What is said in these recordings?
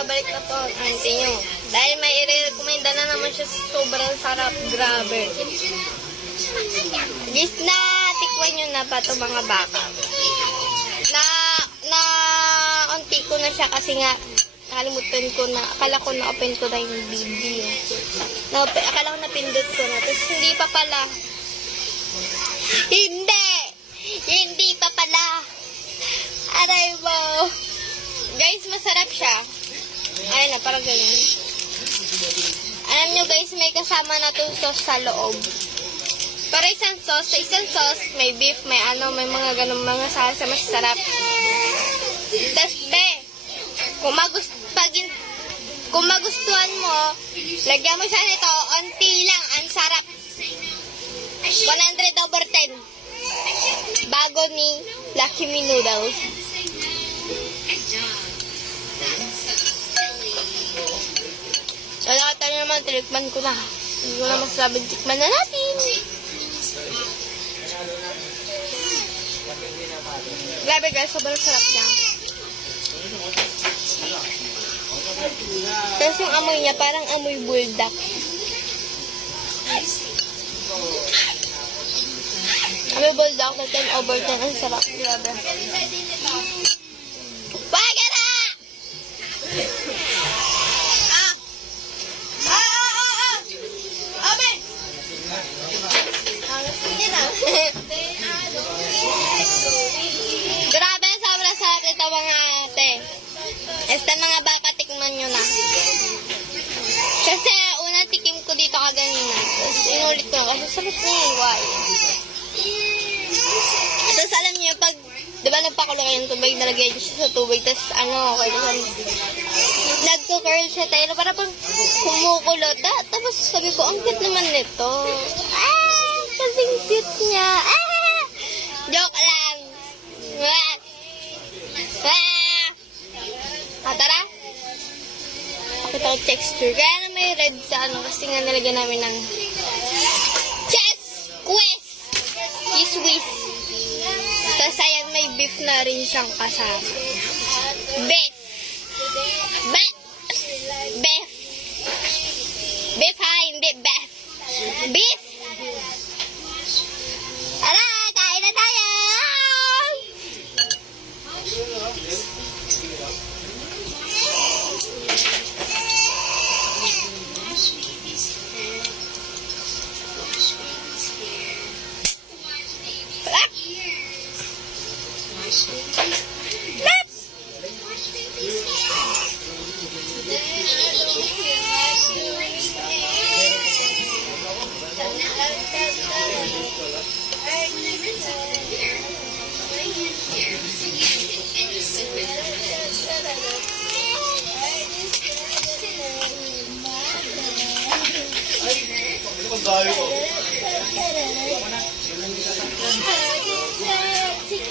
magbabalik na po ang auntie nyo. Dahil may i-recommenda na naman siya, sobrang sarap, grabe. Guys, na tikwan nyo na ba ito mga baka? Unti ko na siya kasi nga, nakalimutan ko na, akala ko na-open ko na yung video. Akala ko napindot ko na, tapos hindi pa pala. Hindi pa pala. Aray mo. Guys, masarap siya. Ayun na, parang ganyan. Alam nyo guys, may kasama na itong sauce sa loob. Para isang sauce, sa isang sauce, may beef, may may mga ganun mga salsa, masarap. Tapos, kung magustuhan mo, lagyan mo siya nito, onti lang, ang sarap. 100/10. Bago ni Lucky Me Noodles. So, nakita nyo naman, tinikman ko na. Hindi ko na masasabing tikman na natin. Grabe guys, sobrang sarap niya. Tapos yung amoy niya, parang amoy buldak. Amoy buldak na 10/10. Ang sarap. Grabe. Wag na! Amen! Sige na. Grabe, sobrang sarap ito mga ate. Esta mga baka, tikman nyo na. Kasi una tikim ko dito kaganina. Tapos inulit ko kasi sarap na yung why. Tapos alam niyo, pag, di ba nagpakulo kayo ng tubig, nalagay niyo siya sa tubig, tapos okay, nagko-curl siya tayo, para pang kumukulot. Tapos sabi ko, ang cute naman nito. Kasing cute niya. Joke lang. Tara. Pakita ko texture. Kaya na may red sa kasi nga nalagyan namin ng cheese whiz. Tapos ayan, may beef na rin siyang kasama. Beef ha, hindi beef. Beef. Tara, kain na tayo.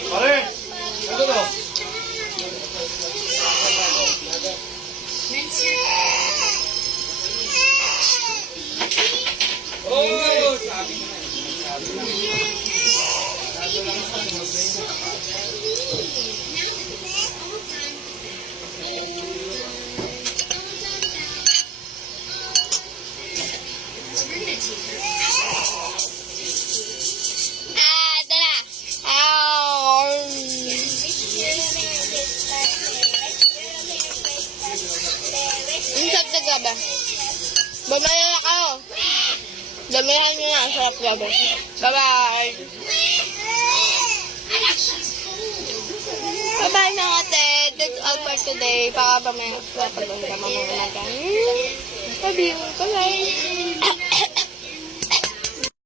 Pare, ano to? Oh, sabi mo. Gabi. Bumaya na kayo. Damihan nyo na. Sarap gabi. Bye-bye. Bye-bye mga ate. That's all for today. Baka ba may patuloy na mamamagan. Sabi mo. Bye-bye.